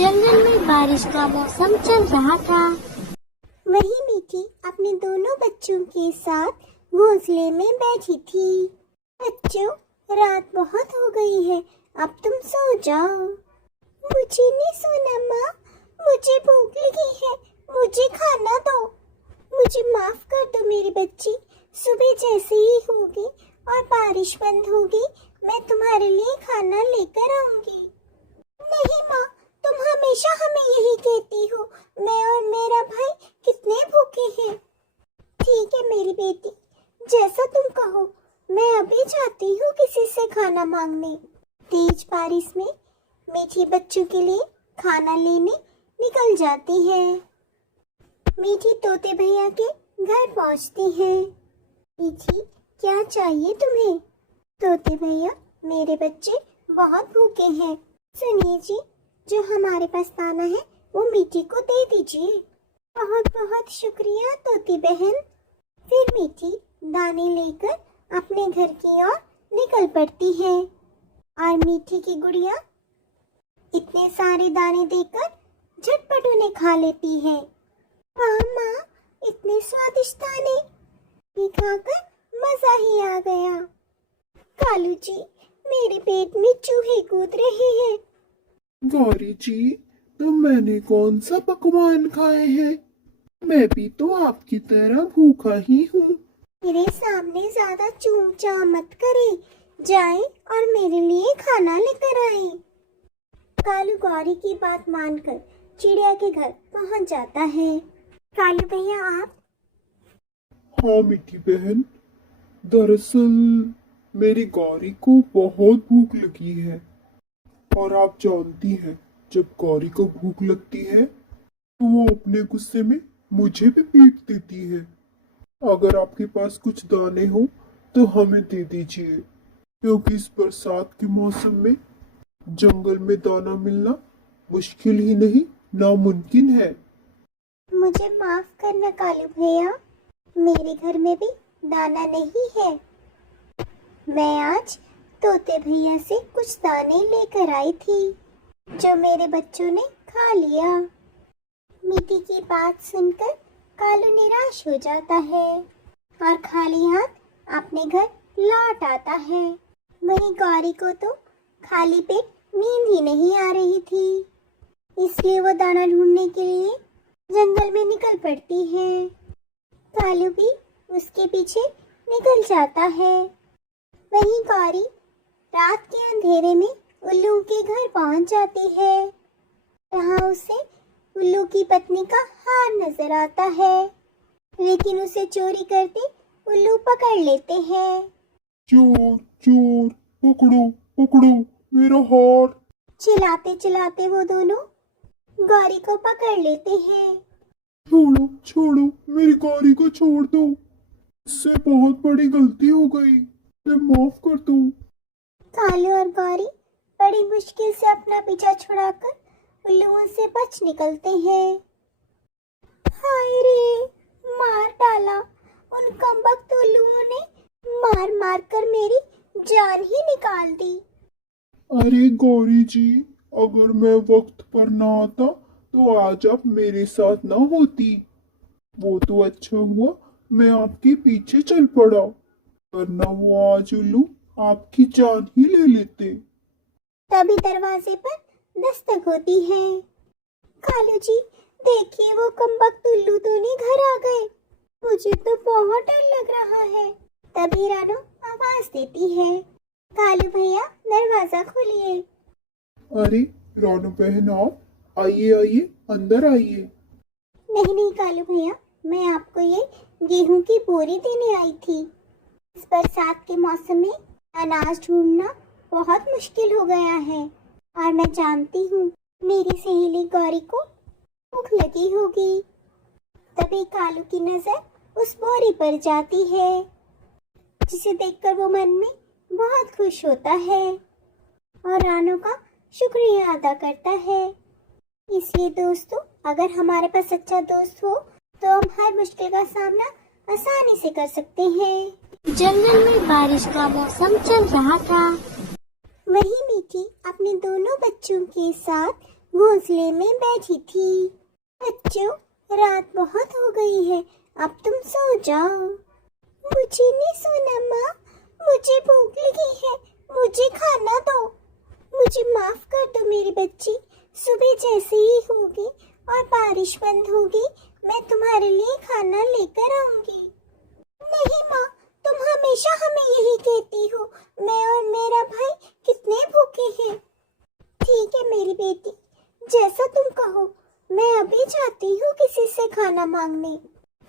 जंगल में बारिश का मौसम चल रहा था। वही मीठी अपने दोनों बच्चों के साथ घोंसले में बैठी थी। बच्चों, रात बहुत हो गई है, अब तुम सो जाओ। मुझे नहीं सोना माँ, मुझे भूख लगी है, मुझे खाना दो। मुझे माफ कर दो मेरी बच्ची, सुबह जैसे ही होगी और बारिश बंद होगी मैं तुम्हारे लिए खाना लेकर आऊंगी। नहीं माँ, तुम हमेशा हमें यही कहती हो, मैं और मेरा भाई कितने भूखे हैं। ठीक है मेरी बेटी, जैसा तुम कहो, मैं अभी जाती हूँ किसी से खाना मांगने। तेज बारिश में मीठी बच्चों के लिए खाना लेने निकल जाती है। मीठी तोते भैया के घर पहुँचती है। मीठी, क्या चाहिए तुम्हें? तोते भैया, मेरे बच्चे बहुत भूखे हैं, सुनिए जी, जो हमारे पास दाना है वो मीठी को दे दीजिए। बहुत बहुत शुक्रिया तोती बहन। फिर मीठी दाने लेकर अपने घर की ओर निकल पड़ती है और मीठी की गुड़िया इतने सारे दाने देकर झटपट उन्हें खा लेती है। वाह माँ, इतने स्वादिष्ट दाने, ये खाकर मजा ही आ गया। कालू जी, मेरे पेट में चूहे कूद रहे हैं। गौरी जी, तो मैंने कौन सा पकवान खाए हैं? मैं भी तो आपकी तरह भूखा ही हूँ। मेरे सामने ज्यादा चूचा मत करे, जाए और मेरे लिए खाना लेकर आए। कालू गौरी की बात मानकर चिड़िया के घर पहुँच जाता है। कालू भैया आप? हाँ मीठी बहन, दरअसल मेरी गौरी को बहुत भूख लगी है और आप जानती हैं, जब गौरी को भूख लगती है तो वो अपने गुस्से में मुझे भी पीट देती है। अगर आपके पास कुछ दाने हो तो हमें दे दीजिए, क्योंकि इस बरसात के मौसम में जंगल में दाना मिलना मुश्किल ही नहीं नामुमकिन है। मुझे माफ करना कालू भैया, मेरे घर में भी दाना नहीं है। मैं आज तोते भैया से कुछ दाने लेकर आई थी जो मेरे बच्चों ने खा लिया। मीठी की बात सुनकर कालू निराश हो जाता है और खाली हाथ अपने घर लौट आता है। वहीं गौरी को तो खाली पेट नींद ही नहीं आ रही थी, इसलिए वो दाना ढूंढने के लिए जंगल में निकल पड़ती है। कालू भी उसके पीछे निकल जाता है। वहीं गौरी रात के अंधेरे में उल्लू के घर पहुंच जाती है। वहां उसे उल्लू की पत्नी का हार नजर आता है, लेकिन उसे चोरी करते उल्लू पकड़ लेते हैं। चोर चोर, पकड़ो पकड़ो मेरा हार। चिल्लाते चिल्लाते वो दोनों गौरी को पकड़ लेते हैं। छोड़ो छोड़ो, मेरी गौरी को छोड़ दो, इससे बहुत बड़ी गलती हो गई, मुझे माफ कर दो। कालू और गौरी बड़ी मुश्किल से अपना पीछा छुड़ाकर उल्लुओं से बच निकलते हैं। हाय रे, मार डाला, उन कमबख्त उल्लुओं ने मार मार कर मेरी जान ही निकाल दी। अरे गौरी जी, अगर मैं वक्त पर ना आता तो आज आप मेरे साथ ना होती। वो तो अच्छा हुआ मैं आपके पीछे चल पड़ा, वरना वो आज उल्लू आपकी जान ही ले लेते। तभी दरवाजे पर दस्तक होती है। कालू जी, देखिए वो कमबख्त उल्लू दोनों घर आ गए, मुझे तो बहुत डर लग रहा है। तभी रानो आवाज देती है, कालू भैया दरवाजा खोलिए। अरे रानू बहन, आप आइए आइए, अंदर आइए। नहीं नहीं कालू भैया, मैं आपको ये गेहूं की बोरी देने आई थी। इस बरसात के मौसम में अनाज ढूंढना बहुत मुश्किल हो गया है और मैं जानती हूँ मेरी सहेली गौरी को भूख लगी होगी। तभी कालू की नजर उस बोरी पर जाती है, जिसे देखकर वो मन में बहुत खुश होता है और रानू का शुक्रिया अदा करता है। इसलिए दोस्तों, अगर हमारे पास सच्चा दोस्त हो तो हम हर मुश्किल का सामना आसानी से कर सकते हैं। जंगल में बारिश का मौसम चल रहा था। वही मीठी अपने दोनों बच्चों के साथ घोंसले में बैठी थी। बच्चों, रात बहुत हो गई है, अब तुम सो जाओ। मुझे नहीं सोना माँ, मुझे भूख लगी है, मुझे खाना दो। मुझे माफ कर दो मेरी बच्ची, सुबह जैसे ही होगी और बारिश बंद होगी मैं तुम्हारे लिए खाना लेकर आऊंगी। नहीं माँ, तुम हमेशा हमें यही कहती हो, मैं और मेरा भाई कितने भूखे हैं। ठीक है मेरी बेटी, जैसा तुम कहो, मैं अभी जाती हूँ किसी से खाना मांगने।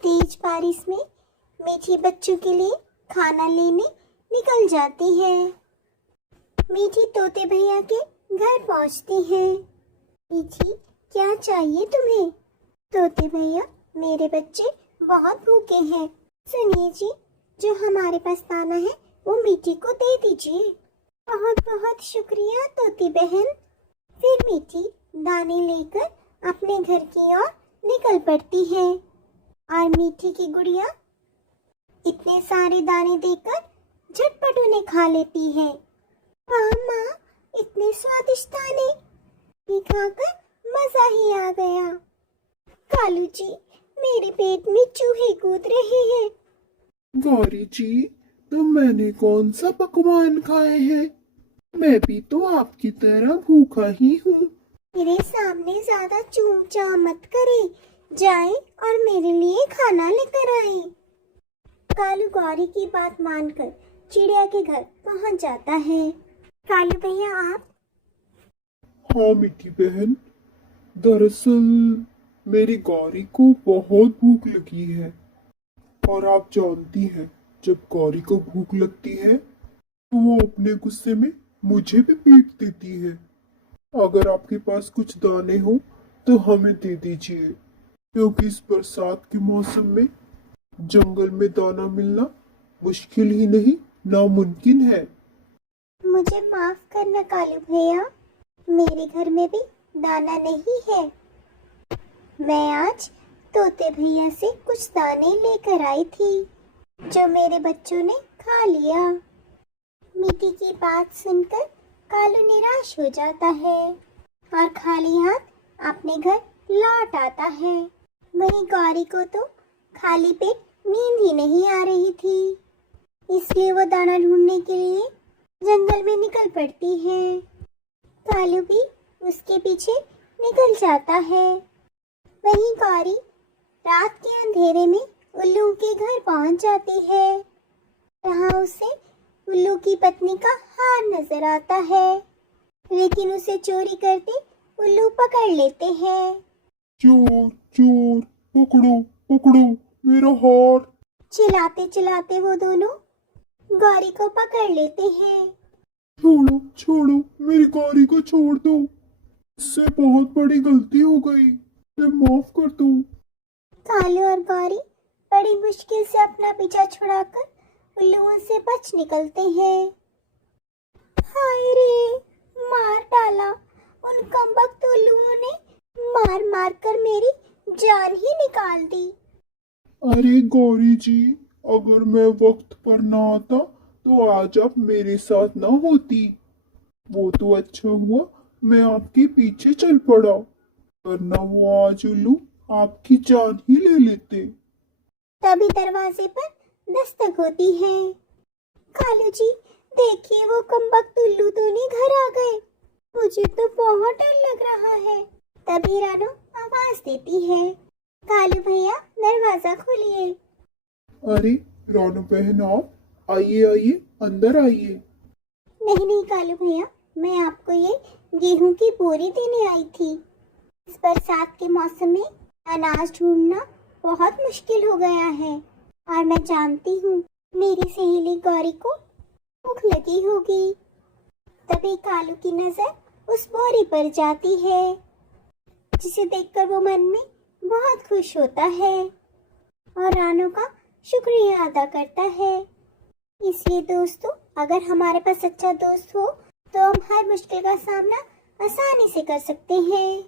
तेज बारिश में मीठी बच्चों के लिए खाना लेने निकल जाती है। मीठी तोते भैया के घर पहुँचती है। मीठी, क्या चाहिए तुम्हें? तोते भैया, मेरे बच्चे बहुत भूखे हैं। सुनिए जी, जो हमारे पास दाना है वो मीठी को दे दीजिए। बहुत बहुत शुक्रिया तोती बहन। फिर मीठी दाने लेकर अपने घर की ओर निकल पड़ती है और मीठी की गुड़िया इतने सारे दाने देकर झटपट उन्हें खा लेती है। वाह माँ, इतने स्वादिष्ट दाने, ये खाकर मजा ही आ गया। कालू जी, मेरे पेट में चूहे कूद रहे हैं। गौरी जी, तो मैंने कौन सा पकवान खाए हैं? मैं भी तो आपकी तरह भूखा ही हूँ। मेरे सामने ज्यादा चूं चा मत करे, जाए और मेरे लिए खाना लेकर आए। कालू गौरी की बात मानकर चिड़िया के घर पहुंच जाता है। कालू भैया आप? हाँ मीठी बहन, दरअसल मेरी गौरी को बहुत भूख लगी है और आप जानती हैं जब गौरी को भूख लगती है तो वो अपने गुस्से में मुझे भी पीट देती है। अगर आपके पास कुछ दाने हो तो हमें दे दीजिए, क्योंकि इस बरसात के मौसम में जंगल में दाना मिलना मुश्किल ही नहीं नामुमकिन है। मुझे माफ करना कालू भैया, मेरे घर में भी दाना नहीं है। मैं आज तोते भैया से कुछ दाने लेकर आई थी जो मेरे बच्चों ने खा लिया। मीठी की बात सुनकर कालू निराश हो जाता है और खाली हाथ अपने घर लौट आता है। वहीं गौरी को तो खाली पेट नींद ही नहीं आ रही थी, इसलिए वो दाना ढूंढने के लिए जंगल में निकल पड़ती है। कालू भी उसके पीछे निकल जाता है। वहीं गौरी रात के अंधेरे में उल्लू के घर पहुंच जाती है। वहां उसे उल्लू की पत्नी का हार नजर आता है, लेकिन उसे चोरी करते उल्लू पकड़ लेते हैं। चोर चोर, पकड़ो पकड़ो मेरा हार। चिल्लाते चिल्लाते वो दोनों गौरी को पकड़ लेते हैं। छोड़ो छोड़ो, मेरी गौरी को छोड़ दो, इससे बहुत बड़ी गलती हो गई, मुझे माफ कर दो। कालू और गौरी बड़ी मुश्किल से अपना पीछा छुड़ाकर उल्लुओं से बच निकलते हैं। हाय रे, मार डाला, उन कमबख्त उल्लुओं ने मार मार कर मेरी जान ही निकाल दी। अरे गौरी जी, अगर मैं वक्त पर ना आता तो आज आप मेरे साथ ना होती। वो तो अच्छा हुआ मैं आपके पीछे चल पड़ा, वरना वो आज उल्लू आपकी जान ही ले लेते। तभी दरवाजे पर दस्तक होती है। कालू जी, देखिए वो कमबख्त उल्लू दोनों घर आ गए, मुझे तो बहुत डर लग रहा है। तभी रानू आवाज देती है, कालू भैया दरवाजा खोलिए। अरे रानू बहन, आप आइए आइए, अंदर आइए। नहीं नहीं कालू भैया, मैं आपको ये गेहूं की बोरी देने आई थी। इस बरसात के मौसम में अनाज ढूंढना बहुत मुश्किल हो गया है और मैं जानती हूँ मेरी सहेली गौरी को भूख लगी होगी। तभी कालू की नजर उस बोरी पर जाती है, जिसे देखकर वो मन में बहुत खुश होता है और रानू का शुक्रिया अदा करता है। इसलिए दोस्तों, अगर हमारे पास अच्छा दोस्त हो तो हम हर मुश्किल का सामना आसानी से कर सकते हैं।